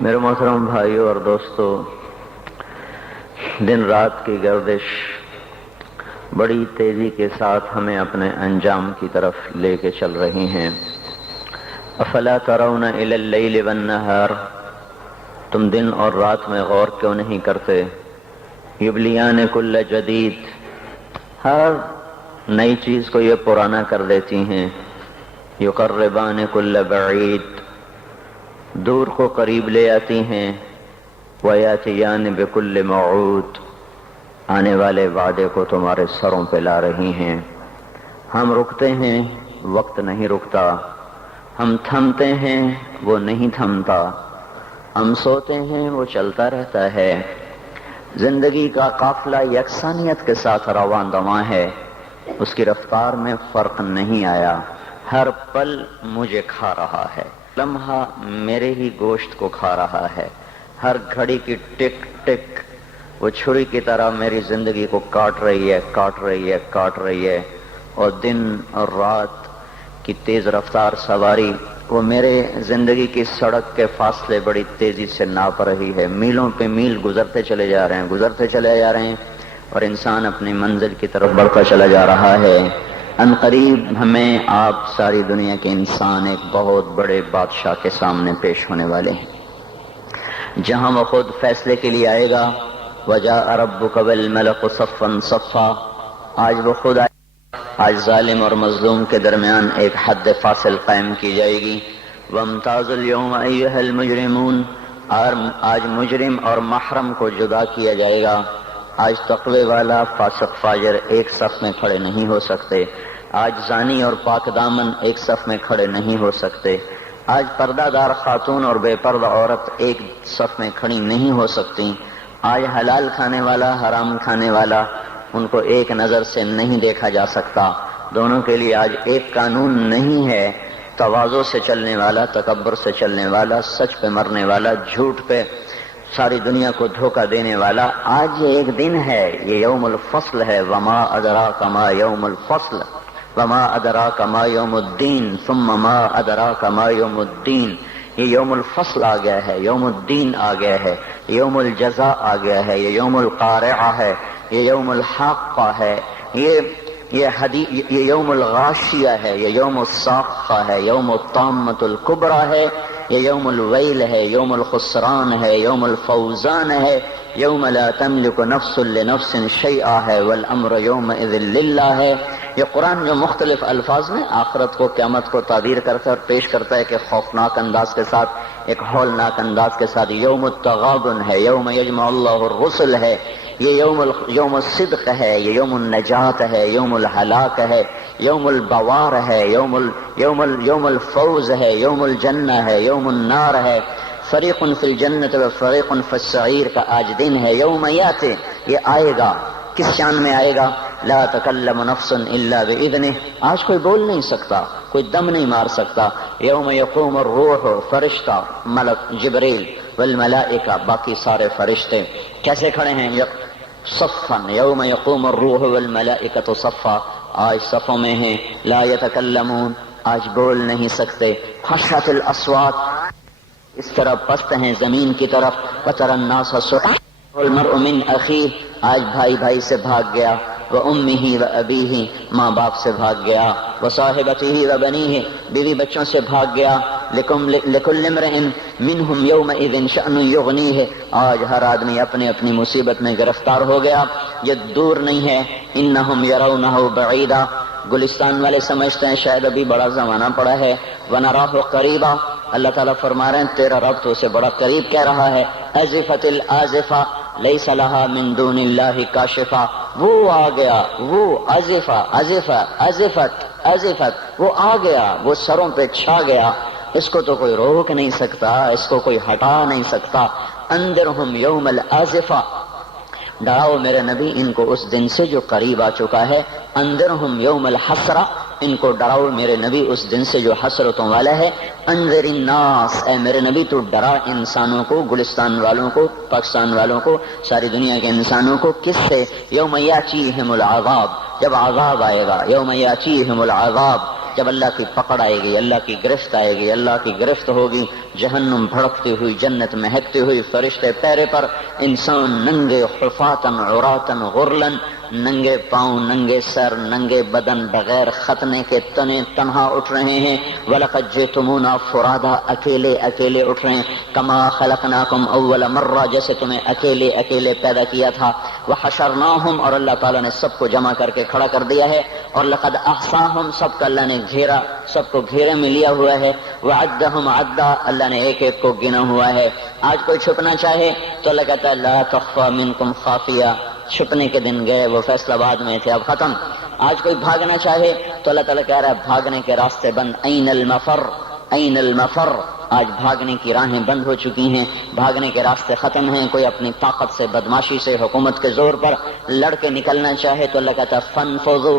میرے محترم بھائیوں اور دوستو، دن رات کی گردش بڑی تیزی کے ساتھ ہمیں اپنے انجام کی طرف لے کے چل رہی ہیں۔ افلا ترون الی اللیل والنہار، تم دن اور رات میں غور کیوں نہیں کرتے؟ یبلیان کل جدید، ہر نئی چیز کو یہ پرانا کر دیتی ہیں۔ یقربان کل بعید، دور کو قریب لے آتی ہیں۔ ویاتیان بکل موعود، آنے والے وعدے کو تمہارے سروں پہ لا رہی ہیں۔ ہم رکتے ہیں، وقت نہیں رکتا۔ ہم تھمتے ہیں، وہ نہیں تھمتا۔ ہم سوتے ہیں، وہ چلتا رہتا ہے۔ زندگی کا قافلہ یکسانیت کے ساتھ رواں دواں ہے، اس کی رفتار میں فرق نہیں آیا۔ ہر پل مجھے کھا رہا ہے، لمحہ میرے ہی گوشت کو کھا رہا ہے۔ ہر گھڑی کی ٹک ٹک وہ چھری کی طرح میری زندگی کو کاٹ رہی ہے، کاٹ رہی ہے، کاٹ رہی ہے۔ اور دن اور رات کی تیز رفتار سواری وہ میرے زندگی کی سڑک کے فاصلے بڑی تیزی سے ناپ رہی ہے۔ میلوں پہ میل گزرتے چلے جا رہے ہیں، گزرتے چلے جا رہے ہیں، اور انسان اپنی منزل کی طرف بڑھتا چلا جا رہا ہے۔ ان قریب ہمیں آپ ساری دنیا کے انسان ایک بہت بڑے بادشاہ کے سامنے پیش ہونے والے ہیں، جہاں وہ خود فیصلے کے لیے آئے گا۔ وَجَاءَ رَبُّكَ وَالْمَلَكُ صَفًّا صَفًّا، آج وہ خود آئے گا، آج ظالم اور مظلوم کے درمیان ایک حد فاصل قائم کی جائے گی۔ وَامْتَازُوا الْيَوْمَ أَيُّهَا الْمُجْرِمُونَ، آج مجرم اور محرم کو جدا کیا جائے گا۔ آج تقوی والا فاسق فاجر ایک صف میں کھڑے نہیں ہو سکتے۔ آج زانی اور پاک دامن ایک صف میں کھڑے نہیں ہو سکتے۔ آج پردہ دار خاتون اور بے پردہ عورت ایک صف میں کھڑی نہیں ہو سکتی۔ آج حلال کھانے والا، حرام کھانے والا، ان کو ایک نظر سے نہیں دیکھا جا سکتا۔ دونوں کے لیے آج ایک قانون نہیں ہے۔ تواضع سے چلنے والا، تکبر سے چلنے والا، سچ پہ مرنے والا، جھوٹ پہ ساری دنیا کو دھوکہ دینے والا، آج یہ ایک دن ہے، یہ یوم الفصل ہے۔ وما ادراک ما یوم الفصل وما ادراک ما یوم الدین ثم ما ادراک ما یوم الدین، یہ یوم الفصل آ گیا ہے، یوم الدین آ گیا ہے، یوم الجزاء آ گیا ہے، یہ یوم القارعہ ہے، یہ یوم الحاقہ ہے، یہ یوم الغاشیہ ہے، یہ یوم الصاخہ ہے، یوم الطامۃ الکبریٰ ہے، یہ یوم الویل ہے، یوم الخسران ہے، یوم الفوزان ہے، یوم لا تملک نفس لنفس شیئا ہے، والامر یومئذ للہ ہے۔ یہ قرآن جو مختلف الفاظ میں آخرت کو، قیامت کو تعبیر کرتا ہے اور پیش کرتا ہے کہ خوفناک انداز کے ساتھ، ایک ہولناک انداز کے ساتھ، یوم التغابن ہے، یوم یجمع اللہ الرسل ہے، یہ یوم الصدق ہے، یہ یوم النجات ہے، یوم الہلاک ہے، یوم البوار ہے، یوم الفوز ہے، یوم الجنہ ہے، یوم النار ہے، فریق فی الجنت و فریق فی السعیر کا آج دن ہے۔ یوم یاتی، یہ آئے گا، کس شان میں آئے گا؟ لا تکلم نفس الا باذنہ، آج کوئی بول نہیں سکتا، کوئی دم نہیں مار سکتا۔ یوم یقوم الروح، فرشتہ، ملک جبریل، والملائکہ، باقی سارے فرشتے کیسے کھڑے ہیں؟ صفا، یوم یقوم الروح والملائکۃ صفا، آج صفوں میں ہیں۔ لا یتکلمون، آج بول نہیں سکتے۔ خشعت الاصوات، اس طرح پست ہیں زمین کی طرف۔ وتری الناس صرعا والمرء من اخیہ، آج بھائی بھائی سے بھاگ گیا۔ وامہ وابیہ، ماں باپ سے بھاگ گیا۔ وصاحبتہ وبنیہ، بیوی بچوں سے بھاگ گیا۔ لکل امرئ منہم یومئذ شأن یغنیہ، آج ہر آدمی اپنی اپنی مصیبت میں گرفتار ہو گیا، یہ دور نہیں ہے۔ انہم یرونہ بعیدا، گلستان والے سمجھتے ہیں شاید ابھی بڑا زمانہ پڑا ہے۔ ونراہ قریبا، اللہ تعالیٰ فرما رہے ہیں تیرا رب تو اسے بڑا قریب کہہ رہا ہے۔ ازفت الازفہ لیس لہا من دون اللہ کاشفہ، وہ آ گیا، وہ ازفت، وہ آ گیا، وہ سروں پہ چھا گیا، اس کو تو کوئی روک نہیں سکتا، اس کو کوئی ہٹا نہیں سکتا۔ انذرہم یوم الازفہ، ڈراؤ میرے نبی ان کو اس دن سے جو قریب آ چکا ہے۔ انذرہم یوم الحسرہ، ان کو ڈراؤ میرے نبی اس دن سے جو حسرتوں والا ہے۔ انذر الناس، اے میرے نبی تو ڈرا انسانوں کو، گلستان والوں کو، پاکستان والوں کو، ساری دنیا کے انسانوں کو، کس سے؟ یوم یاتیہم العذاب، جب عذاب آئے گا۔ یوم یاتیہم العذاب، جب اللہ کی پکڑ آئے گی، اللہ کی گرفت آئے گی، اللہ کی گرفت ہوگی، جہنم بھڑکتی ہوئی، جنت مہکتی ہوئی، فرشتے پیرے پر، انسان ننگے حفاتن عراتن غرلن، ننگے پاؤں، ننگے سر، ننگے بدن، بغیر ختنے کے تنہا اٹھ رہے ہیں۔ وَلَقَدْ جِئْتُمُونَا فُرَادَىٰ، اکیلے اکیلے اٹھ رہے ہیں۔ كَمَا خَلَقْنَاكُمْ أَوَّلَ مَرَّةٍ، جیسے تمہیں اکیلے اکیلے پیدا کیا تھا۔ وَحَشَرْنَاهُمْ، اور اللہ تعالیٰ نے سب کو جمع کر کے کھڑا کر دیا ہے۔ اور لَقَدْ أَحْصَاهُمْ، سب کا اللہ نے گھیرا، سب کو گھیرے میں لیا ہوا ہے۔ وَعَدَّهُمْ عَدًّا، اللہ نے ایک ایک کو گنا ہوا ہے۔ آج کوئی چھپنا چاہے تو اللہ کہتا ہے لَا تَخْفَىٰ مِنكُمْ خَافِيَةٌ، چھپنے کے دن گئے، وہ فیصلہ بعد میں تھے، اب ختم۔ آج کوئی بھاگنا چاہے تو اللہ تعالیٰ کہہ رہا ہے بھاگنے کے راستے بند، این المفر، این المفر، آج بھاگنے کی راہیں بند ہو چکی ہیں، بھاگنے کے راستے ختم ہیں۔ کوئی اپنی طاقت سے، بدماشی سے، حکومت کے زور پر لڑ کے نکلنا چاہے تو اللہ کہتا ہے فانفذوا،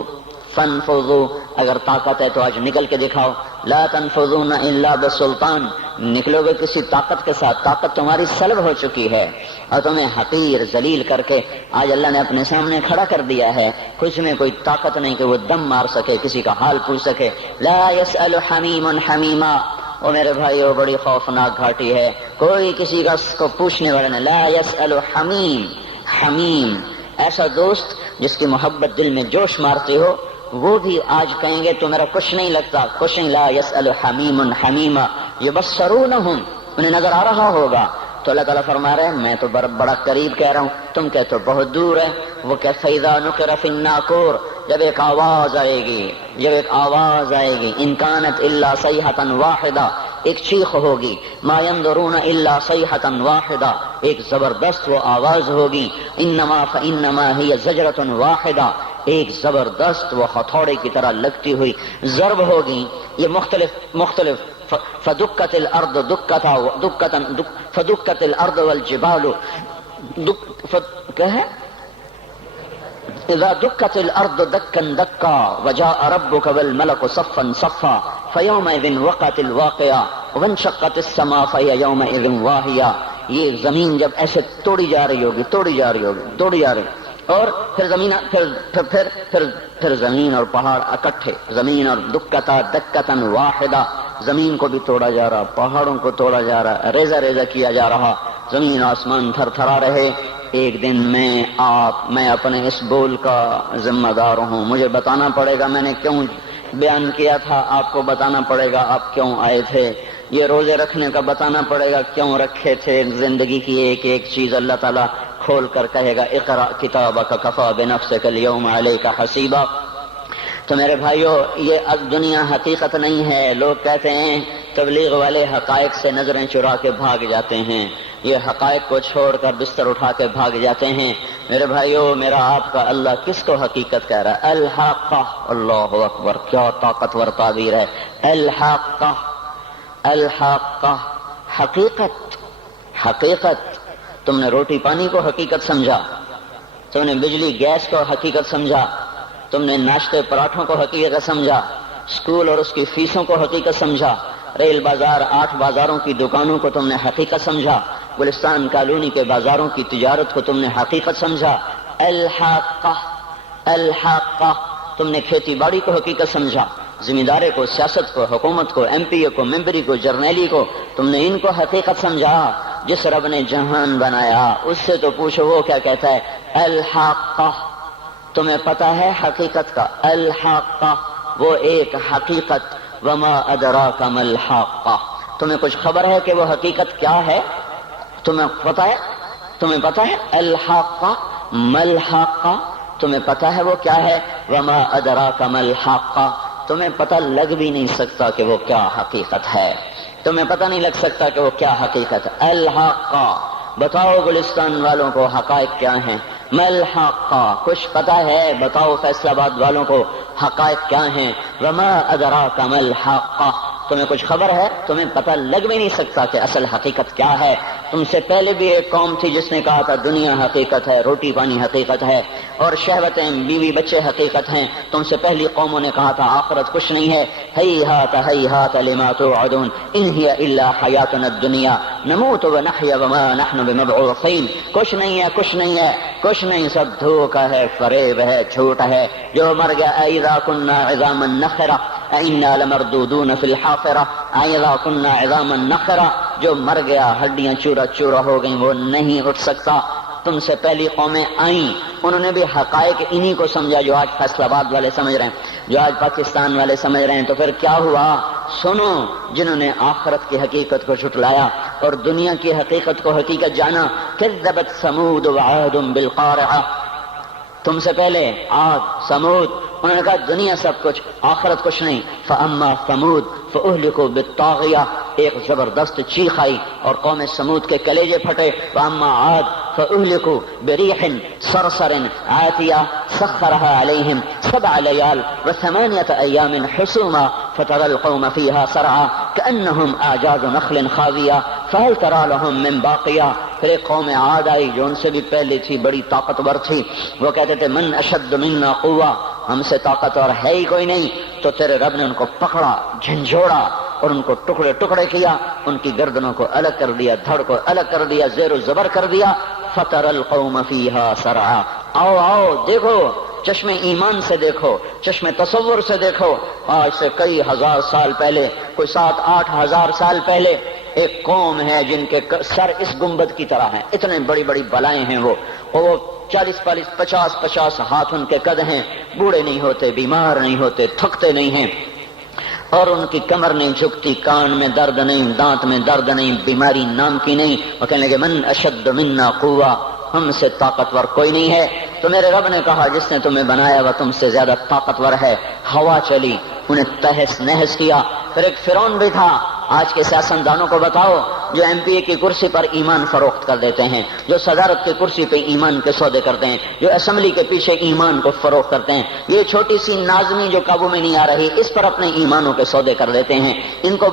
فانفذوا، اگر طاقت ہے تو آج نکل کے دکھاؤ۔ لا تنفذون الا بسلطان، نکلو گے کسی طاقت کے ساتھ، طاقت تمہاری سلب ہو چکی ہے اور تمہیں حقیر ذلیل کر کے آج اللہ نے اپنے سامنے کھڑا کر دیا ہے۔ کچھ میں کوئی طاقت نہیں کہ وہ دم مار سکے، کسی کا حال پوچھ سکے۔ لا يسأل حمیم حمیما، او میرے بھائیو بڑی خوفناک گھاٹی ہے، کوئی کسی کا کو پوچھنے والا نہیں۔ لا يسأل حمیم، حمیم ایسا دوست جس کی محبت دل میں جوش مارتی ہو، وہ بھی آج کہیں گے تو میرا کچھ نہیں لگتا، کچھ نہیں۔ لا يسأل حمیم حمیما یبصرونہم، انہیں نظر آ رہا ہوگا تو اللہ تعالیٰ فرما رہے ہیں میں تو بڑا قریب کہہ رہا ہوں، تم کہتے ہو بہت دور ہے۔ وہ کہ فَإِذَا نُقِرَ فِي النَّاقُورِ، جب ایک آواز آئے گی، جب ایک آواز آئے گی، إِن كَانَتْ إِلَّا صَيْحَةً وَاحِدَةً، ایک چیخ ہوگی، مَا يَنظُرُونَ إِلَّا صَيْحَةً وَاحِدَةً، ایک زبردست وہ آواز ہوگی، إِنَّمَا فَإِنَّمَا هِيَ زَجْرَةٌ وَاحِدَةٌ، ایک زبردست وہ ہتھوڑے کی طرح لگتی ہوئی ضرب ہوگی۔ یہ مختلف فدکت الارض فدکت الارض والجبال کیا ہے اذا دکت الارض دکا دکا وجاء ربك والملك صفا صفا فيومئذ وقعت الواقعة وانشقت السماء فهي يومئذ واهية، یہ زمین جب ایسے توڑی جا رہی ہوگی، توڑی جا رہی اور پھر زمین اور پہاڑ اکٹھے، زمین اور دکتن واحدہ، زمین کو بھی توڑا جا رہا، پہاڑوں کو توڑا جا رہا، ریزہ ریزہ کیا جا رہا، زمین آسمان تھر تھرا رہے۔ ایک دن میں اپنے اس بول کا ذمہ دار ہوں، مجھے بتانا پڑے گا میں نے کیوں بیان کیا تھا، آپ کو بتانا پڑے گا آپ کیوں آئے تھے، یہ روزے رکھنے کا بتانا پڑے گا کیوں رکھے تھے، زندگی کی ایک ایک چیز اللہ تعالیٰ کھول کر کہے گا اقرأ کتابک کفی بنفسک اليوم علیک حسیبا۔ تو میرے بھائیو یہ اب دنیا حقیقت نہیں ہے، لوگ کہتے ہیں تبلیغ والے حقائق سے نظریں چرا کے بھاگ جاتے ہیں، یہ حقائق کو چھوڑ کر بستر اٹھا کے بھاگ جاتے ہیں۔ میرے بھائیو میرا آپ کا اللہ کس کو حقیقت کہہ رہا ہے؟ الحاقہ، اللہ اکبر، کیا طاقتور تعبیر ہے، الحاقہ، الحاقہ، حقیقت، حقیقت۔ تم نے روٹی پانی کو حقیقت سمجھا، تم نے بجلی گیس کو حقیقت سمجھا، تم نے ناشتے پراٹھوں کو حقیقت سمجھا، اسکول اور اس کی فیسوں کو حقیقت سمجھا، ریل بازار 8 بازاروں کی دکانوں کو تم نے حقیقت سمجھا، گلستان کالونی کے بازاروں کی تجارت کو تم نے حقیقت سمجھا۔ الحاقہ، الحاقہ، تم نے کھیتی باڑی کو حقیقت سمجھا، ذمہ دارے کو، سیاست کو، حکومت کو، ایم پی اے کو، ممبری کو، جرنیلی کو، تم نے ان کو حقیقت سمجھا۔ جس رب نے جہان بنایا اس سے تو پوچھو وہ کیا کہتا ہے، الحاقہ، تمہیں پتا ہے حقیقت کا، الحاقہ، وہ ایک حقیقت، وما ادراک ما الحاقہ، تمہیں کچھ خبر ہے کہ وہ حقیقت کیا ہے؟ تمہیں پتا ہے؟ تمہیں پتا ہے الحاقہ ما الحاقہ، تمہیں پتا ہے وہ کیا ہے؟ وما ادراک ما الحاقہ، تمہیں پتا لگ بھی نہیں سکتا کہ وہ کیا حقیقت ہے، تمہیں پتہ نہیں لگ سکتا کہ وہ کیا حقیقت ہے۔ الحاقہ، بتاؤ گلستان والوں کو حقائق کیا ہیں؟ ملحقہ، کچھ پتہ ہے؟ بتاؤ فیصل آباد والوں کو حقائق کیا ہیں؟ وما ادراک ما الحاقہ، تمہیں کچھ خبر ہے؟ تمہیں پتہ لگ بھی نہیں سکتا کہ اصل حقیقت کیا ہے۔ تم سے پہلے بھی ایک قوم تھی جس نے کہا تھا دنیا حقیقت ہے، روٹی پانی حقیقت ہے، اور شہوتیں، بیوی بچے حقیقت ہیں۔ تم سے پہلی قوموں نے کہا تھا آخرت کچھ نہیں ہے، ہیہات لما توعدون ان ہی الا حیاتنا الدنیا نموت ونحیا وما نحن بمبعوثین، کچھ نہیں ہے، کچھ نہیں ہے، کچھ نہیں، سب دھوکہ ہے، فریب ہے، جھوٹ ہے۔ جو مر گیا اذا کنا عظاما نخرہ، اِنَّا لَمَرْدُودُونَ فِي الْحَافِرَةِ أَإِذَا كُنَّا عِظَامًا نَخِرَةً، جو مر گیا ہڈیاں چورا چورا ہو گئیں، وہ نہیں اٹھ سکتا۔ تم سے پہلی قومیں آئیں، انہوں نے بھی حقائق انہی کو سمجھا جو آج فیصل آباد والے سمجھ رہے ہیں، جو آج پاکستان والے سمجھ رہے ہیں۔ تو پھر کیا ہوا؟ سنو، جنہوں نے آخرت کی حقیقت کو جھٹلایا اور دنیا کی حقیقت کو حقیقت جانا۔ کذبت ثمود وعاد بالقارعہ، تم سے پہلے عاد ثمود، انہوں نے کہا دنیا سب کچھ، آخرت کچھ نہیں۔ فاما ثمود فاہلکوا بالطاغیہ، ایک زبردست چیخ آئی اور قوم ثمود کے کلیجے پھٹے۔ واما عاد فاہلکوا بریح صرصر عاتیہ سخرها علیہم 7 لیال و8 ایام حسوما فترى القوم فیہا سرعا کأنہم اعجاز نخل خاویہ فہل تری لہم من باقیہ۔ پھر ایک قوم عاد آئی جو ان سے بھی پہلے تھی، بڑی طاقتور تھی، وہ کہتے تھے من اشد منا قوہ، ہم سے طاقتور ہے ہی کوئی نہیں۔ تو تیرے رب نے ان کو پکڑا، جھنجھوڑا اور ان کو ٹکڑے ٹکڑے کیا، ان کی گردنوں کو الگ کر دیا، دھڑ کو الگ کر دیا، زیر و زبر کر دیا۔ فَتَرَى الْقَوْمَ فِيهَا سَرْعًا، آؤ آؤ دیکھو، چشم ایمان سے دیکھو، چشم تصور سے دیکھو۔ آج سے کئی ہزار سال پہلے، کوئی 7-8 ہزار سال پہلے ایک قوم ہے جن کے سر اس گنبد کی طرح ہیں، اتنے بڑی بڑی بلائیں ہیں وہ 40-50 ہاتھ ان کے قد ہیں، بوڑھے نہیں ہوتے، بیمار نہیں ہوتے، تھکتے نہیں ہیں، اور ان کی کمر نہیں جھکتی، کان میں درد نہیں، دانت میں درد نہیں، بیماری نام کی نہیں۔ وہ کہنے لگے من اشد منا قوہ، ہم سے طاقتور کوئی نہیں ہے۔ تو میرے رب نے کہا جس نے تمہیں بنایا وہ تم سے زیادہ طاقتور ہے۔ ہوا چلی، انہیں تہس نہس کیا۔ پھر ایک فرعون بھی تھا۔ آج کے سیاستدانوں کو بتاؤ جو ایم پی اے کی کرسی پر ایمان فروخت کر دیتے ہیں، جو صدارت کی کرسی پہ ایمان کے سودے کرتے ہیں، جو اسمبلی کے پیچھے ایمان کو فروخت کرتے ہیں، یہ چھوٹی سی نازنی جو قابو میں نہیں آ رہی، اس پر اپنے ایمانوں کے سودے کر دیتے ہیں۔ ان کو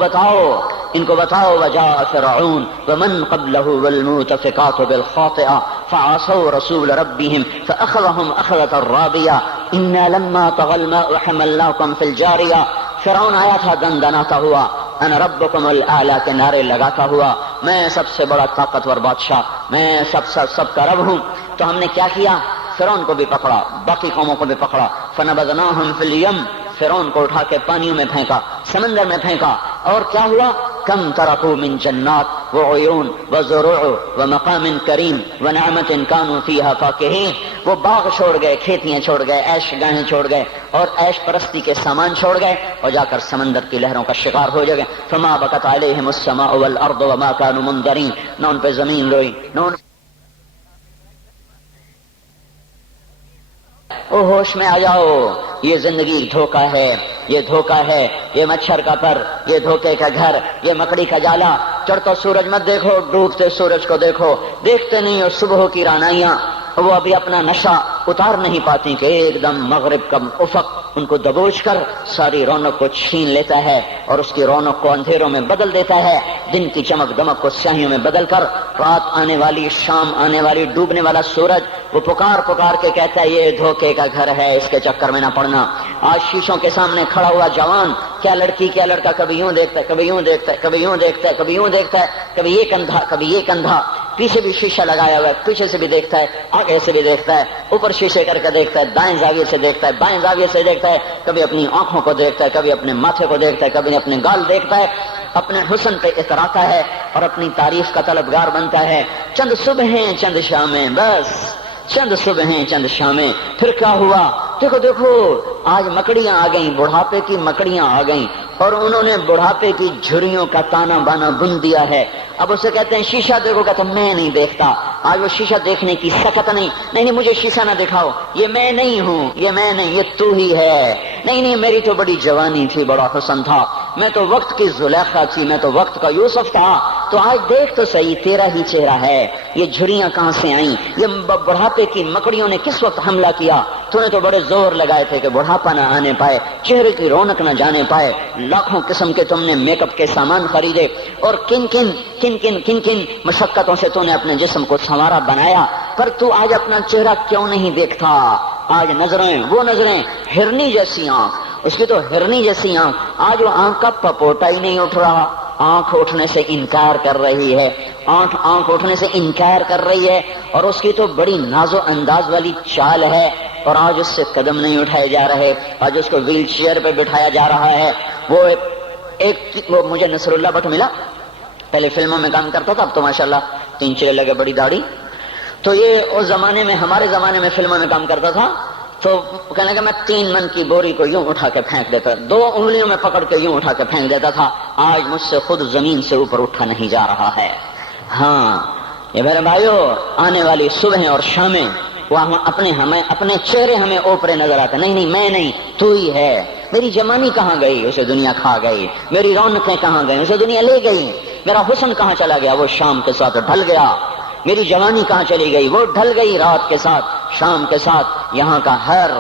بتاؤ وجاء فرعون ومن قبله والمؤتفقات بالخاطئة فعصوا رسول ربهم فأخذهم أخذة رابية إنا لما طغى الماء حملناكم في الجارية۔ فرعون آیا تھا دندناتا ہوا، انا ربکم الاعلی کے نعرے لگاتا ہوا، میں سب سے بڑا طاقتور بادشاہ، میں سب کا رب ہوں۔ تو ہم نے کیا کیا؟ فرعون کو بھی پکڑا، باقی قوموں کو بھی پکڑا۔ فنبذناہم فی الیم، فرعون کو اٹھا کے پانیوں میں پھینکا، سمندر میں پھینکا، اور کیا ہوا؟ کم ترکوا من جنات وعیون وزروع ومقام کریم ونعمت کانوا فیہا فاکہین، وہ باغ چھوڑ گئے، کھیتیاں چھوڑ گئے، عیش گاہیں چھوڑ گئے اور عیش پرستی کے سامان چھوڑ گئے، اور جا کر سمندر کی لہروں کا شکار ہو گئے۔ فما بکت علیہم السماء والارض وما کانوا منظرین، نہ ان پہ زمین روئی، نہ ان او ہوش میں آ جاؤ، یہ زندگی دھوکہ ہے، یہ دھوکہ ہے، یہ مچھر کا پر، یہ دھوکے کا گھر، یہ مکڑی کا جالا۔ چڑھتا سورج مت دیکھو، ڈوبتے سورج کو دیکھو، دیکھتے نہیں اور صبح کی رانائیاں وہ ابھی اپنا نشہ اتار نہیں پاتی کہ ایک دم مغرب کا افق ان کو دبوچ کر ساری رونق کو چھین لیتا ہے اور اس کی رونق کو اندھیروں میں بدل دیتا ہے، دن کی چمک دمک کو سیاہیوں میں بدل کر رات آنے والی، شام آنے والی، ڈوبنے والا سورج وہ پکار کے کہتا ہے یہ دھوکے کا گھر ہے، اس کے چکر میں نہ پڑنا۔ آج شیشوں کے سامنے کھڑا ہوا جوان، کیا لڑکی کیا لڑکا، کبھی یوں دیکھتا ہے، کبھی یوں دیکھتا ہے، کبھی یوں دیکھتا ہے، کبھی یوں دیکھتا ہے، کبھی یہ کندھا، کبھی یہ کندھا، پیچھے بھی شیشہ لگایا ہوا ہے، پیچھے سے بھی دیکھتا ہے، آگے سے بھی دیکھتا ہے، اوپر شیشے کر کے دیکھتا ہے، دائیں زاویے سے دیکھتا ہے، بائیں زاویے سے دیکھتا ہے، کبھی اپنی آنکھوں کو دیکھتا ہے، کبھی اپنے ماتھے کو دیکھتا ہے، کبھی اپنے گال دیکھتا ہے، اپنے حسن پہ اتراتا ہے اور اپنی تعریف کا طلبگار بنتا ہے۔ چند صبحیں چند شامیں، بس چند صبحیں چند شامیں۔ پھر کیا ہوا؟ دیکھو آج مکڑیاں آ گئیں، بڑھاپے کی مکڑیاں آ گئیں اور انہوں نے بڑھاپے کی جھریوں کا تانا بانا بن دیا ہے۔ اب اسے کہتے ہیں شیشہ دیکھو، کہتا میں نہیں دیکھتا۔ آج وہ شیشہ دیکھنے کی سکت نہیں مجھے شیشہ نہ دکھاؤ، یہ میں نہیں ہوں، یہ میں نہیں، یہ تو ہی ہے۔ نہیں میری تو بڑی جوانی تھی، بڑا حسن تھا، میں تو وقت کی زلیخا تھی، میں تو وقت کا یوسف تھا۔ تو آج دیکھ تو صحیح، تیرا ہی چہرہ ہے، یہ جھریاں کہاں سے آئیں؟ یہ بڑھاپے کی مکڑیوں نے کس وقت حملہ کیا؟ تو نے تو بڑے زور لگائے تھے کہ بڑھاپا نہ آنے پائے، چہرے کی رونق نہ جانے پائے، لاکھوں قسم کے تم نے میک اپ کے سامان خریدے اور کن کن مشقتوں سے تو نے اپنے جسم کو سنوارا بنایا، پر تو آج اپنا چہرہ کیوں نہیں دیکھتا؟ آج نظریں، وہ نظریں، ہرنی جیسی آنکھ، اس کی تو ہرنی جیسی آنکھ، آج وہ آنکھ کا پپوٹا ہی نہیں اٹھ رہا، آنکھ اٹھنے سے انکار کر رہی ہے، آنکھ اٹھنے سے انکار کر رہی ہے، اور اس کی تو بڑی ناز و انداز والی چال ہے، اور آج اس سے قدم نہیں اٹھائے جا رہے، آج اس کو ویل چیئر پہ بٹھایا جا رہا ہے۔ وہ مجھے نصر اللہ بٹ ملا، پہلے فلموں میں کام کرتا تھا، اب تو ماشاءاللہ 3 چلے لگے، بڑی داڑھی۔ تو یہ اس زمانے میں، ہمارے زمانے میں فلموں میں کام کرتا تھا، تو کہنے لگا میں 3 من کی بوری کو یوں اٹھا کے پھینک دیتا، 2 انگلیوں میں پکڑ کے یوں اٹھا کے پھینک دیتا تھا، آج مجھ سے خود زمین سے اوپر اٹھا نہیں جا رہا ہے۔ ہاں یہ میرے بھائیو، آنے والی صبح اور شامیں وہ ہمیں اپنے چہرے ہمیں اوپرے نظر آتے، نہیں نہیں میں نہیں، تو ہی ہے۔ میری جوانی کہاں گئی؟ اسے دنیا کھا گئی۔ میری رونقیں کہاں گئی؟ اسے دنیا لے گئی۔ میرا حسن کہاں چلا گیا؟ وہ شام کے ساتھ ڈھل گیا۔ میری جوانی کہاں چلی گئی؟ وہ ڈھل گئی رات کے ساتھ، شام کے ساتھ۔ یہاں کا ہر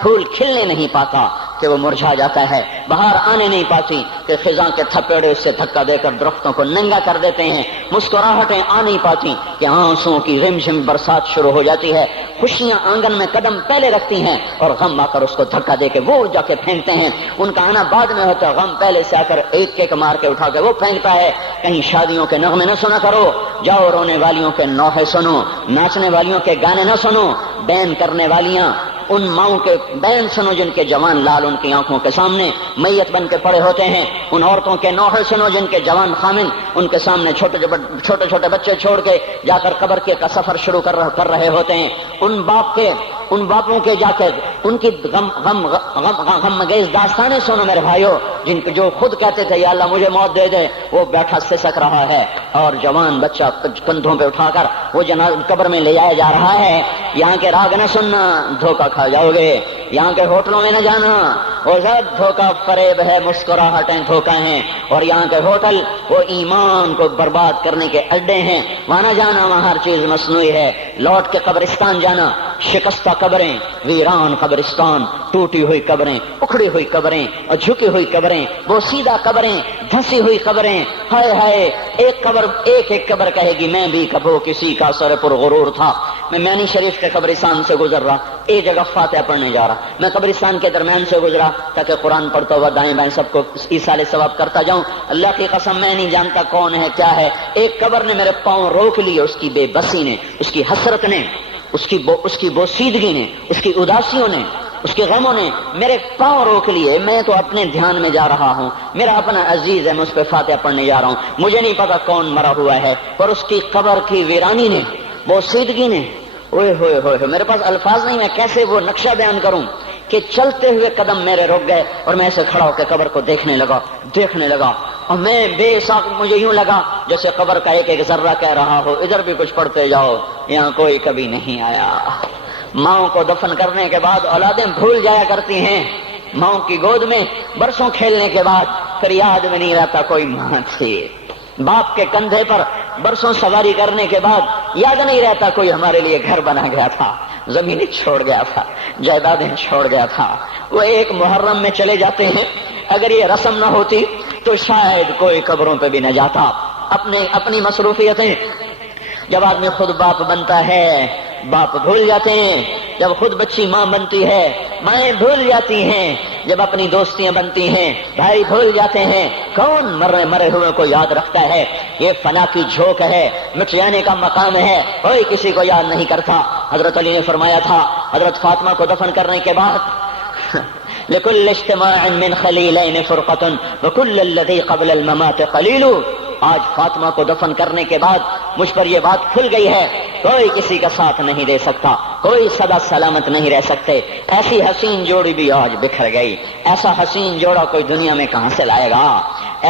پھول کھلنے نہیں پاتا کہ وہ مرجھا جاتا ہے، بہار آنے نہیں پاتی کہ خزاں کے تھپیڑے اس سے دھکا دے کر درختوں کو ننگا کر دیتے ہیں، مسکراہٹیں آ نہیں پاتی کہ آنسوؤں کی رم جھم برسات شروع ہو جاتی ہے، خوشیاں آنگن میں قدم پہلے رکھتی ہیں اور غم آ کر اس کو دھکا دے کے وہ جا کے پھینکتے ہیں۔ ان کا آنا بعد میں ہوتا ہے، غم پہلے سے آ کر ایک مار کے اٹھا کے وہ پھینکتا ہے۔ کہیں شادیوں کے نغمے نہ سنا کرو، جاؤ رونے والیوں کے نوحے سنو، ناچنے والیوں کے گانے نہ سنو، بین کرنے والیاں ان ماؤں کے بین سنو جن کے جوان لال ان کی آنکھوں کے سامنے میت بن کے پڑے ہوتے ہیں، ان عورتوں کے نوحے سنو جن کے جوان خامن ان کے سامنے چھوٹے چھوٹے بچے چھوڑ کے جا کر قبر کے کا سفر شروع کر رہے ہوتے ہیں، ان باپوں کے جا کر ان کی غم گیز داستانیں سنو میرے بھائیو، جو خود کہتے تھے یا اللہ مجھے موت دے دے، وہ بیٹھا سسک رہا ہے اور جوان بچہ کندھوں پہ اٹھا کر وہ قبر میں لے جایا جا رہا ہے۔ یہاں کے راگ نہ سننا، دھوکہ کھا جاؤ گے۔ یہاں کے ہوٹلوں میں نہ جانا، وہ سب دھوکہ فریب ہے، مسکراہٹیں دھوکہ ہیں۔ اور یہاں کے ہوٹل وہ ایمان کو برباد کرنے کے اڈے ہیں، وہاں نہ جانا، وہاں ہر چیز مصنوعی ہے۔ لوٹ کے قبرستان جانا، شکستہ قبریں، ویران قبرستان، ٹوٹی ہوئی قبریں، اکھڑی ہوئی قبریں اور جھکی ہوئی قبریں، وہ سیدھا قبریں، دھسی ہوئی قبریں، ہائے ہائے، ایک قبر کہے گی میں بھی کبھی کسی کا سر پر غرور تھا۔ میں میانی شریف کے قبرستان سے گزر رہا، ایک جگہ فاتحہ پڑھنے جا رہا، میں قبرستان کے درمیان سے گزرا تاکہ قرآن پڑھتا ہوا دائیں بائیں سب کو ایصال ثواب کرتا جاؤں۔ اللہ کی قسم میں نہیں جانتا کون ہے کیا ہے، ایک قبر نے میرے پاؤں روک لیے، اس کی بے بسی نے، اس کی حسرت نے، اس کی بوسیدگی نے، اس کی اداسیوں نے، اس کے غموں نے میرے پاؤں روک لیے۔ میں تو اپنے دھیان میں جا رہا ہوں، میرا اپنا عزیز ہے، میں اس پہ فاتحہ پڑھنے جا رہا ہوں، مجھے نہیں پتا کون مرا ہوا ہے، پر اس کی قبر کی ویرانی نے، بوسیدگی نے، اوئے ہوئے ہوئے، میرے پاس الفاظ نہیں، میں کیسے وہ نقشہ بیان کروں کہ چلتے ہوئے قدم میرے رک گئے اور میں ایسے کھڑا ہو کے قبر کو دیکھنے لگا اور میں بے ساکھ، مجھے یوں لگا جیسے قبر کا ایک ذرہ کہہ رہا ہو ادھر بھی کچھ پڑھتے جاؤ، یہاں کوئی کبھی نہیں آیا۔ ماؤں کو دفن کرنے کے بعد اولادیں بھول جایا کرتی ہیں، ماؤں کی گود میں برسوں کھیلنے کے بعد پھر یاد میں نہیں رہتا کوئی ماں تھی، باپ کے کندھے پر برسوں سواری کرنے کے بعد یاد نہیں رہتا کوئی ہمارے لیے گھر بنا گیا تھا، زمینیں چھوڑ گیا تھا، جائیدادیں چھوڑ گیا تھا۔ وہ ایک محرم میں چلے جاتے ہیں، اگر یہ رسم نہ ہوتی تو شاید کوئی قبروں پہ بھی نہ جاتا۔ اپنی مصروفیتیں، جب آدمی خود باپ بنتا ہے باپ بھول جاتے ہیں، جب خود بچی ماں بنتی ہے مائیں بھول جاتی ہیں، جب اپنی دوستیاں بنتی ہیں بھائی بھول جاتے ہیں، کون مرے ہوئے کو یاد رکھتا ہے؟ یہ فنا کی جھوک ہے، مٹ جانے کا مقام ہے، کوئی کسی کو یاد نہیں کرتا۔ حضرت علی نے فرمایا تھا حضرت فاطمہ کو دفن کرنے کے بعد لكل اجتماع من خليلين فرقة وكل الذي قبل الممات قليل۔ آج فاطمہ کو دفن کرنے کے بعد مجھ پر یہ بات کھل گئی ہے، کوئی کسی کا ساتھ نہیں دے سکتا، کوئی سدا سلامت نہیں رہ سکتے۔ ایسی حسین جوڑی بھی آج بکھر گئی، ایسا حسین جوڑا کوئی دنیا میں کہاں سے لائے گا،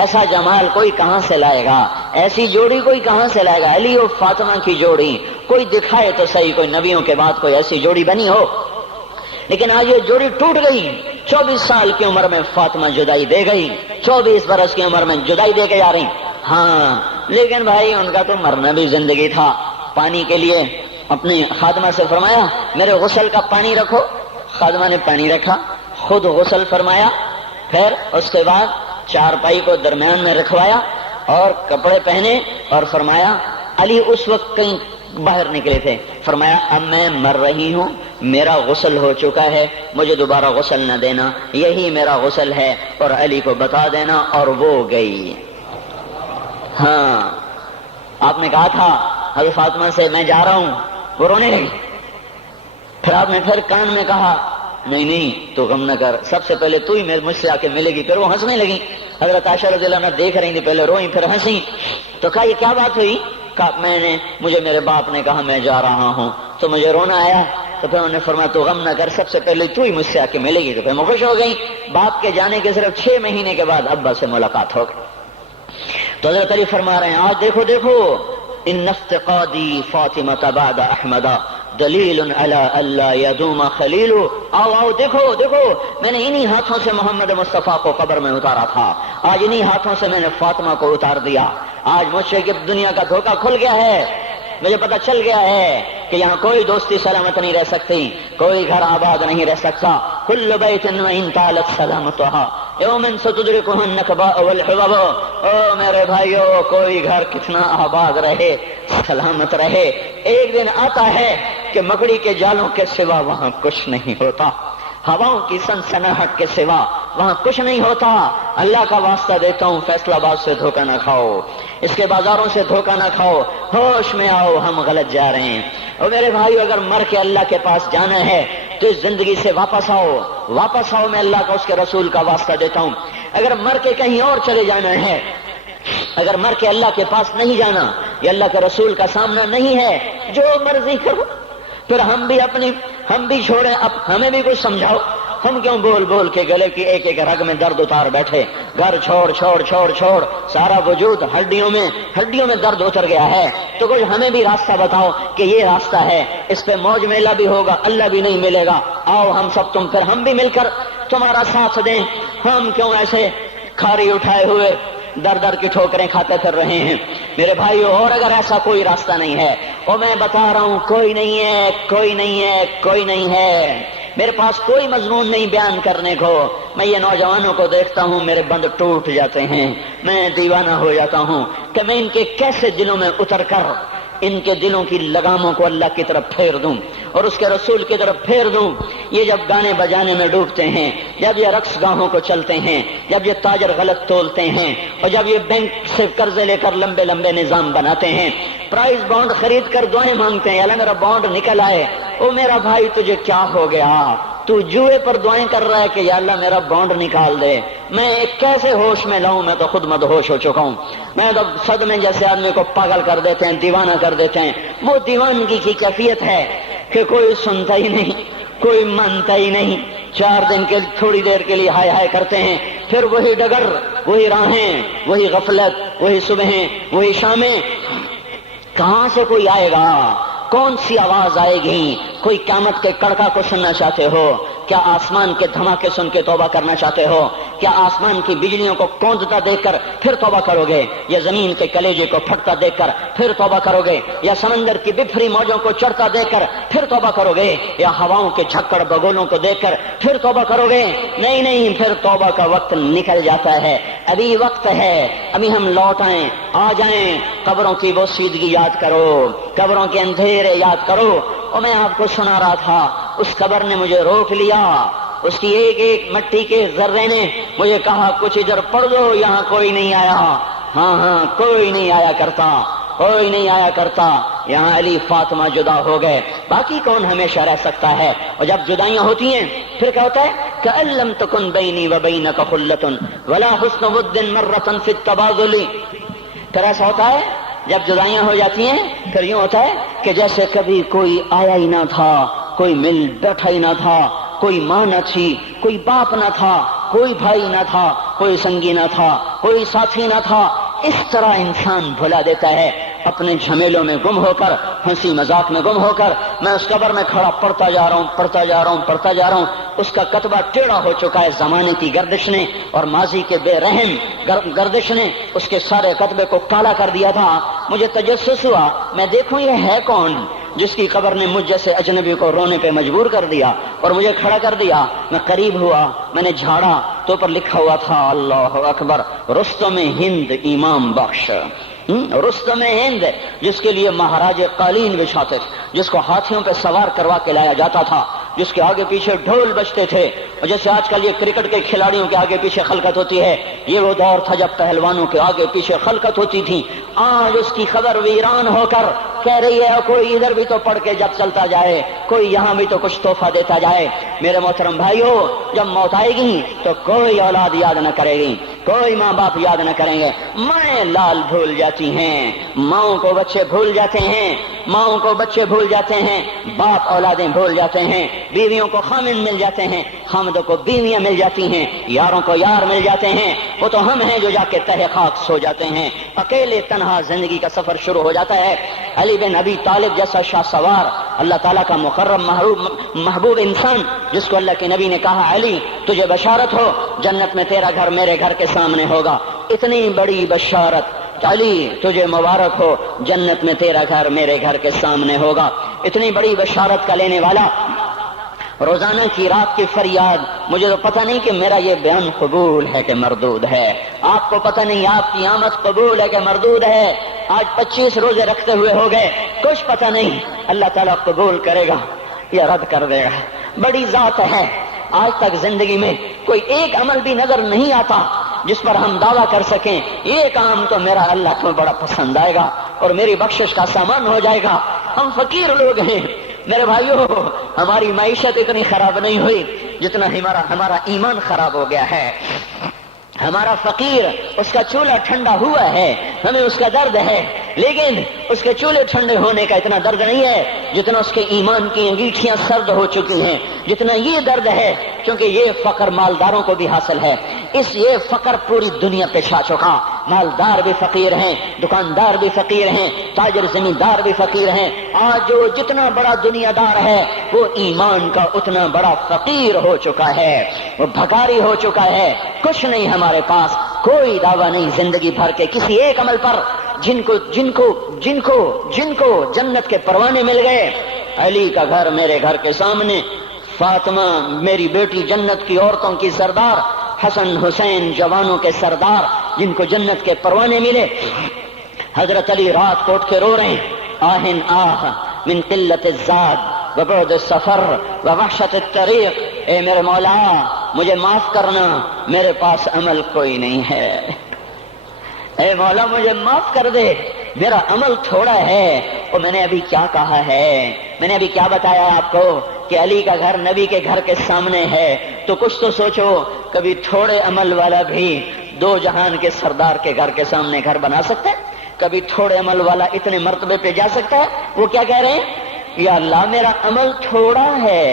ایسا جمال کوئی کہاں سے لائے گا، ایسی جوڑی کوئی کہاں سے لائے گا؟ علی اور فاطمہ کی جوڑی کوئی دکھائے تو صحیح، کوئی نبیوں کے بعد کوئی ایسی جوڑی بنی ہو، لیکن آج یہ جوڑی ٹوٹ گئی۔ 24 سال کی عمر میں فاطمہ جدائی دے گئی، 24 برس کی عمر میں جدائی دے کے جا رہی۔ ہاں لیکن بھائی ان کا تو مرنا بھی زندگی تھا۔ پانی کے لیے اپنی خادمہ سے فرمایا میرے غسل کا پانی رکھو، خادمہ نے پانی رکھا، خود غسل فرمایا، پھر اس کے بعد چارپائی کو درمیان میں رکھوایا اور کپڑے پہنے اور فرمایا، علی اس وقت کہیں باہر نکلے تھے، فرمایا اب میں مر رہی ہوں، میرا غسل ہو چکا ہے، مجھے دوبارہ غسل نہ دینا، یہی میرا غسل ہے اور علی کو بتا دینا، اور وہ گئی۔ ہاں آپ نے کہا تھا حضرت فاطمہ سے میں جا رہا ہوں، وہ رونے لگی، پھر آپ نے پھر کان میں کہا نہیں نہیں تو غم نہ کر، سب سے پہلے تو ہی مجھ سے آ کے ملے گی۔ پھر وہ ہنسنے لگی، حضرت عائشہ رضی اللہ عنہا دیکھ رہی تھی، پہلے روئیں پھر ہنسی۔ تو کہا یہ کیا بات ہوئی؟ کہا مجھے میرے باپ نے کہا میں جا رہا ہوں تو مجھے رونا آیا، تو پھر انہوں نے فرمایا تو غم نہ کر، سب سے پہلے تو ہی مجھ سے آ کے ملے گی۔ تو پھر میں خوش ہو گئی۔ باپ کے جانے کے صرف 6 مہینے کے بعد ابا سے ملاقات ہو گئی۔ تو حضرت علی فرما رہے ہیں آج دیکھو دیکھو ان افتقادی فاطمہ بعد احمد دلیل علی اللہ یدوم خلیل۔ آؤ آؤ دیکھو دیکھو، میں نے انہی ہاتھوں سے محمد مصطفیٰ کو قبر میں اتارا تھا، آج انہی ہاتھوں سے میں نے فاطمہ کو اتار دیا۔ آج مجھ سے دنیا کا دھوکہ کھل گیا ہے، مجھے پتا چل گیا ہے کہ یہاں کوئی دوستی سلامت نہیں رہ سکتی، کوئی گھر آباد نہیں رہ سکتا۔ کل بیت وإن طالت سلامتها یوم ستدرکہ النکباء والحبب۔ او میرے بھائیو، کوئی گھر کتنا آباد رہے، سلامت رہے، ایک دن آتا ہے کہ مکڑی کے جالوں کے سوا وہاں کچھ نہیں ہوتا، ہواؤں کی سنسناہٹ کے سوا وہاں کچھ نہیں ہوتا۔ اللہ کا واسطہ دیتا ہوں، فیصلہ آباد سے دھوکہ نہ کھاؤ، اس کے بازاروں سے دھوکہ نہ کھاؤ، ہوش میں آؤ، ہم غلط جا رہے ہیں۔ اور میرے بھائیو، اگر مر کے اللہ کے پاس جانا ہے تو اس زندگی سے واپس آؤ، واپس آؤ، میں اللہ کا اس کے رسول کا واسطہ دیتا ہوں۔ اگر مر کے کہیں اور چلے جانا ہے، اگر مر کے اللہ کے پاس نہیں جانا، یہ اللہ کے رسول کا سامنا نہیں ہے، جو مرضی کرو۔ پھر ہم بھی چھوڑیں، اب ہمیں بھی کچھ سمجھاؤ، ہم کیوں بول بول کے گلے کی ایک ایک رگ میں درد اتار بیٹھے؟ گھر چھوڑ چھوڑ چھوڑ چھوڑ، سارا وجود ہڈیوں میں درد اتر گیا ہے، تو کچھ ہمیں بھی راستہ بتاؤ کہ یہ راستہ ہے، اس پہ موج میلہ بھی ہوگا، اللہ بھی نہیں ملے گا۔ آؤ ہم سب پھر ہم بھی مل کر تمہارا ساتھ دیں۔ ہم کیوں ایسے کھاری اٹھائے ہوئے در در کی ٹھوکریں کھاتے پھر رہے ہیں؟ میرے بھائیو، اور اگر ایسا کوئی راستہ نہیں ہے، اور میں بتا رہا ہوں کوئی نہیں ہے، کوئی نہیں ہے، کوئی نہیں ہے، میرے پاس کوئی مضمون نہیں بیان کرنے کو۔ میں یہ نوجوانوں کو دیکھتا ہوں، میرے بند ٹوٹ جاتے ہیں، میں دیوانہ ہو جاتا ہوں کہ میں ان کے کیسے دلوں میں اتر کر ان کے دلوں کی لگاموں کو اللہ کی طرف پھیر دوں اور اس کے رسول کی طرف پھیر دوں۔ یہ جب گانے بجانے میں ڈوبتے ہیں، جب یہ رقص گاہوں کو چلتے ہیں، جب یہ تاجر غلط تولتے ہیں، اور جب یہ بینک سے قرضے لے کر لمبے لمبے نظام بناتے ہیں، پرائز بانڈ خرید کر دعائیں مانگتے ہیں اللہ میرا بانڈ نکل آئے۔ او میرا بھائی، تجھے کیا ہو گیا؟ تو جوئے پر دعائیں کر رہا ہے کہ یا اللہ میرا بانڈ نکال دے۔ میں کیسے ہوش میں لاؤں؟ میں تو خود مدہوش ہو چکا ہوں۔ میں تو صدمے جیسے آدمی کو پاگل کر دیتے ہیں، دیوانہ کر دیتے ہیں۔ وہ دیوانگی کی کیفیت ہے کہ کوئی سنتا ہی نہیں، کوئی مانتا ہی نہیں، 4 دن کے تھوڑی دیر کے لیے ہائے ہائے کرتے ہیں، پھر وہی ڈگر، وہی راہیں، وہی غفلت، وہی صبحیں، وہی شامیں۔ کہاں سے کوئی آئے گا؟ کون سی آواز آئے گی؟ کوئی قیامت کے کڑکا کو سننا چاہتے ہو؟ کیا آسمان کے دھماکے سن کے توبہ کرنا چاہتے ہو؟ کیا آسمان کی بجلیوں کو کوندتا دیکھ کر پھر توبہ کرو گے؟ یا زمین کے کلیجے کو پھٹتا دیکھ کر پھر توبہ کرو گے؟ یا سمندر کی بفری موجوں کو چڑھتا دیکھ کر پھر توبہ کرو گے؟ یا ہواؤں کے جھکڑ بگولوں کو دیکھ کر پھر توبہ کرو گے؟ نہیں نہیں، پھر توبہ کا وقت نکل جاتا ہے۔ ابھی وقت ہے، ابھی ہم لوٹ آئیں، آ جائیں، قبروں کی وہ سیدگی یاد کرو، قبروں کے اندھیرے یاد کرو۔ اور میں آپ کو سنا رہا تھا، اس قبر نے مجھے روک لیا، اس کی ایک ایک مٹی کے ذرے نے مجھے کہا کچھ ادھر پڑھ دو، یہاں کوئی نہیں آیا۔ ہاں کوئی نہیں آیا کرتا، کوئی نہیں آیا کرتا۔ یہاں علی فاطمہ جدا ہو گئے، باقی کون ہمیشہ رہ سکتا ہے؟ اور جب جدائیاں ہوتی ہیں پھر کیا ہوتا ہے؟ کأن لم تکن بینی وبینک خلۃ ولا حسن ود مرۃ فی التبادل۔ پھر ایسا ہوتا ہے جب جدائیاں ہو جاتی ہیں، پھر یوں ہوتا ہے کہ جیسے کبھی کوئی آیا ہی نہ تھا، کوئی مل بیٹھا ہی نہ تھا، کوئی ماں نہ تھی، کوئی باپ نہ تھا، کوئی بھائی نہ تھا، کوئی سنگی نہ تھا، کوئی ساتھی نہ تھا۔ اس طرح انسان بھلا دیتا ہے اپنے جھمیلوں میں گم ہو کر، ہنسی مذاق میں گم ہو کر۔ میں اس قبر میں کھڑا پڑھتا جا رہا ہوں، پڑھتا جا رہا ہوں، پڑھتا جا رہا ہوں۔ اس کا کتبہ ٹیڑھا ہو چکا ہے، زمانے کی گردش نے اور ماضی کے بے رحم گردش نے اس کے سارے کتبے کو کالا کر دیا تھا۔ مجھے تجسس ہوا، میں دیکھوں یہ ہے کون جس کی قبر نے مجھ جیسے اجنبی کو رونے پہ مجبور کر دیا اور مجھے کھڑا کر دیا۔ میں قریب ہوا، میں نے جھاڑا تو پر لکھا ہوا تھا اللہ اکبر، رستم ہند امام بخش۔ رستم ہند، جس کے لیے مہاراج قالین بچھاتے تھے، جس کو ہاتھیوں پہ سوار کروا کے لایا جاتا تھا، جس کے آگے پیچھے ڈھول بجتے تھے، اور جیسے آج کل یہ کرکٹ کے کھلاڑیوں کے آگے پیچھے خلقت ہوتی ہے، یہ وہ دور تھا جب پہلوانوں کے آگے پیچھے خلقت ہوتی تھی۔ آج اس کی خبر ویران ہو کر کہہ رہی ہے کوئی ادھر بھی تو پڑھ کے جب چلتا جائے، کوئی یہاں بھی تو کچھ تحفہ دیتا جائے۔ میرے محترم بھائیوں، جب موت آئے گی تو کوئی اولاد یاد نہ کرے گی، کوئی ماں باپ یاد نہ کریں گے، مائیں لال بھول جاتی ہیں، ماؤں کو بچے بھول جاتے ہیں، ماؤں کو بچے بھول جاتے ہیں، باپ اولادیں بھول جاتے ہیں، بیویوں کو خامن مل جاتے ہیں، خامدوں کو بیویاں مل جاتی ہیں، یاروں کو یار مل جاتے ہیں۔ وہ تو ہم ہیں جو جا کے تہ خاک سو جاتے ہیں، اکیلے تنہا زندگی کا سفر شروع ہو جاتا ہے۔ علی بن ابی طالب جیسا شاہ سوار، اللہ تعالیٰ کا مقرب محبوب انسان، جس کو اللہ کے نبی نے کہا علی تجھے بشارت ہو، جنت میں تیرا گھر میرے گھر کے سامنے ہوگا، اتنی بڑی بشارت، علی تجھے مبارک ہو، جنت میں تیرا گھر میرے گھر کے سامنے ہوگا، اتنی بڑی بشارت کا لینے والا، روزانہ کی رات کی فریاد۔ مجھے تو پتہ نہیں کہ میرا یہ بیان قبول ہے کہ مردود ہے، آپ کو پتہ نہیں آپ کی آمد قبول ہے کہ مردود ہے۔ آج 25 روزے رکھتے ہوئے ہو گئے، کچھ پتہ نہیں اللہ تعالیٰ قبول کرے گا یا رد کر دے گا، بڑی ذات ہے۔ آج تک زندگی میں کوئی ایک عمل بھی نظر نہیں آتا جس پر ہم دعویٰ کر سکیں یہ کام تو میرا اللہ کو بڑا پسند آئے گا اور میری بخشش کا سامان ہو جائے گا۔ ہم فقیر لوگ ہیں میرے بھائیوں، ہماری معیشت اتنی خراب نہیں ہوئی جتنا ہمارا ایمان خراب ہو گیا ہے۔ ہمارا فقیر، اس کا چولہا ٹھنڈا ہوا ہے، ہمیں اس کا درد ہے، لیکن اس کے چولہے ٹھنڈے ہونے کا اتنا درد نہیں ہے جتنا اس کے ایمان کی انگیٹھیاں سرد ہو چکی ہیں، جتنا یہ درد ہے، کیونکہ یہ فقر مالداروں کو بھی حاصل ہے۔ یہ فقر پوری دنیا پہ چھا چکا، مالدار بھی فقیر ہیں، دکاندار بھی فقیر ہیں، تاجر زمیندار بھی فقیر ہیں۔ آج جو جتنا بڑا دنیا دار ہے وہ ایمان کا اتنا بڑا فقیر ہو چکا ہے، وہ بھکاری ہو چکا ہے۔ کچھ نہیں ہمارے پاس، کوئی دعویٰ نہیں زندگی بھر کے کسی ایک عمل پر جن کو جنت کے پروانے مل گئے۔ علی کا گھر میرے گھر کے سامنے، فاطمہ میری بیٹی جنت کی عورتوں کی سردار، حسن حسین جوانوں کے سردار جن کو جنت کے پروانے ملے۔ حضرت علی رات کو اٹھ کے رو رہے ہیں، آہن آہ من قلت الزاد وبعد السفر ووحشت الطریق، اے میرے مولا مجھے معاف کرنا، میرے پاس عمل کوئی نہیں ہے، اے مولا مجھے معاف کر دے، میرا عمل تھوڑا ہے۔ اور میں نے ابھی کیا کہا ہے، میں نے ابھی کیا بتایا آپ کو کہ علی کا گھر نبی کے گھر کے سامنے ہے، تو کچھ تو سوچو، کبھی تھوڑے عمل والا بھی دو جہان کے سردار کے گھر کے سامنے گھر بنا سکتا ہے؟ کبھی تھوڑے عمل والا اتنے مرتبے پہ جا سکتا ہے؟ وہ کیا کہہ رہے ہیں، یا اللہ میرا عمل تھوڑا ہے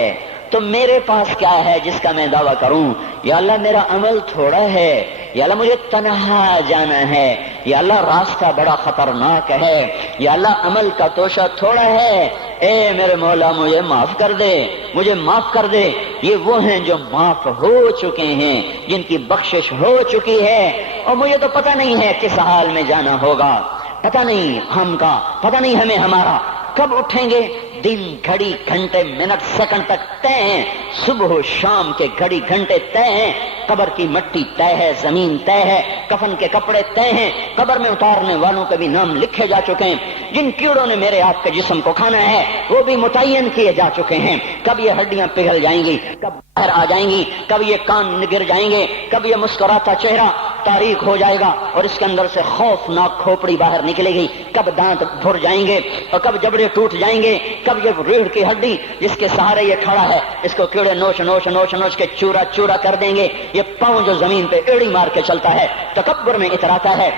تو میرے پاس کیا ہے جس کا میں دعویٰ کروں؟ یا اللہ میرا عمل تھوڑا ہے، یا اللہ مجھے تنہا جانا ہے، یا اللہ راستہ بڑا خطرناک ہے، یا اللہ عمل کا توشہ تھوڑا ہے، اے میرے مولا مجھے معاف کر دے، مجھے معاف کر دے۔ یہ وہ ہیں جو معاف ہو چکے ہیں، جن کی بخشش ہو چکی ہے، اور مجھے تو پتہ نہیں ہے کس حال میں جانا ہوگا، پتہ نہیں ہم کا، پتہ نہیں ہمیں ہمارا کب اٹھیں گے۔ دن گھڑی گھنٹے منٹ سیکنڈ تک طے ہیں، صبح و شام کے گھڑی گھنٹے طے ہیں، قبر کی مٹی طے ہے، زمین طے ہے، کفن کے کپڑے طے ہیں، قبر میں اتارنے والوں کے بھی نام لکھے جا چکے ہیں، جن کیڑوں نے میرے آپ کے جسم کو کھانا ہے وہ بھی متعین کیے جا چکے ہیں، کب یہ ہڈیاں پگھل جائیں گی، کب باہر آ جائیں گی، کب یہ کان گر جائیں گے، کب یہ مسکراتا چہرہ تاریک ہو جائے گا اور اس کے اندر سے خوفناک کھوپڑی باہر نکلے گی، کب دانت بھر جائیں گے اور کب جبڑے ٹوٹ جائیں گے، کب یہ ریڑھ کی ہڈی جس کے سہارے یہ کھڑا ہے اس کو کیڑے نوچ نوچ نوچ نوچ کے چورا چورا کر دیں گے، یہ پاؤں جو زمین پہ ایڑی مار کے چلتا ہے تکبر میں اتراتا ہے،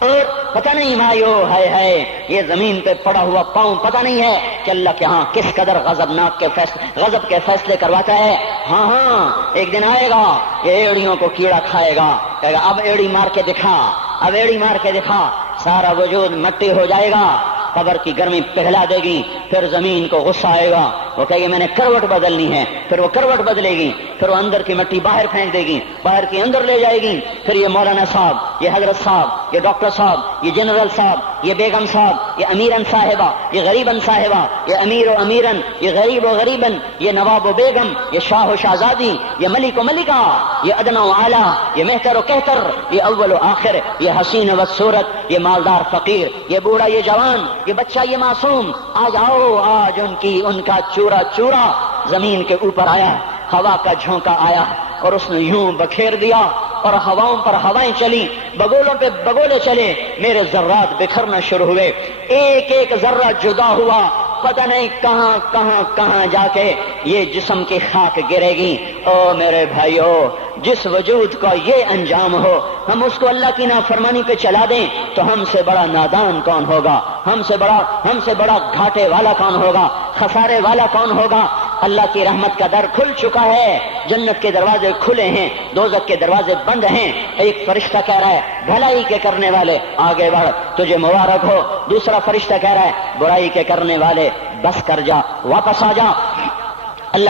اور پتہ نہیں بھائیو ہے یہ زمین پہ پڑا ہوا پاؤں پتہ نہیں ہے کہ اللہ کے ہاں کس قدر غضب کے فیصلے کرواتا ہے۔ ہاں ایک دن آئے گا یہ ایڑیوں کو کیڑا کھائے گا، کہے گا اب ایڑی مار کے دکھا، اب ایڑی مار کے دکھا، سارا وجود مٹی ہو جائے گا، قبر کی گرمی پگھلا دے گی، پھر زمین کو غصہ آئے گا، وہ کہے گی میں نے کروٹ بدلنی ہے، پھر وہ کروٹ بدلے گی، پھر وہ اندر کی مٹی باہر پھینک دے گی، باہر کی اندر لے جائے گی، پھر یہ مولانا صاحب، یہ حضرت صاحب، یہ ڈاکٹر صاحب، یہ جنرل صاحب، یہ بیگم صاحب، یہ امیرن صاحبہ، یہ غریبن صاحبہ، یہ امیر و امیرن، یہ غریب و غریبن، یہ نواب و بیگم، یہ شاہ و شہزادی، یہ ملک و ملکہ، یہ ادنا و اعلیٰ، یہ مہتر و کہتر، یہ اول و آخر، یہ حسین و صورت، یہ مالدار فقیر، یہ بوڑھا یہ جوان، یہ بچہ یہ معصوم، آج آؤ، آج ان کا چورا چورا زمین کے اوپر آیا، ہوا کا جھونکا آیا اور اس نے یوں بکھیر دیا اور ہواؤں پر ہوائیں چلی، بگولوں پہ بگولے چلے، میرے ذرات بکھرنا شروع ہوئے، ایک ایک ذرہ جدا ہوا، پتہ نہیں کہاں کہاں کہاں جا کے یہ جسم کی خاک گرے گی۔ او میرے بھائیو، جس وجود کا یہ انجام ہو، ہم اس کو اللہ کی نافرمانی پہ چلا دیں تو ہم سے بڑا نادان کون ہوگا، ہم سے بڑا گھاٹے والا کون ہوگا، خسارے والا کون ہوگا۔ اللہ کی رحمت کا در کھل چکا ہے، جنت کے دروازے کھلے ہیں، دوزخ کے دروازے بند ہیں۔ ایک فرشتہ کہہ رہا ہے بھلائی کے کرنے والے آگے بڑھ، تجھے مبارک ہو۔ دوسرا فرشتہ کہہ رہا ہے برائی کے کرنے والے بس کر جا، واپس آ جا۔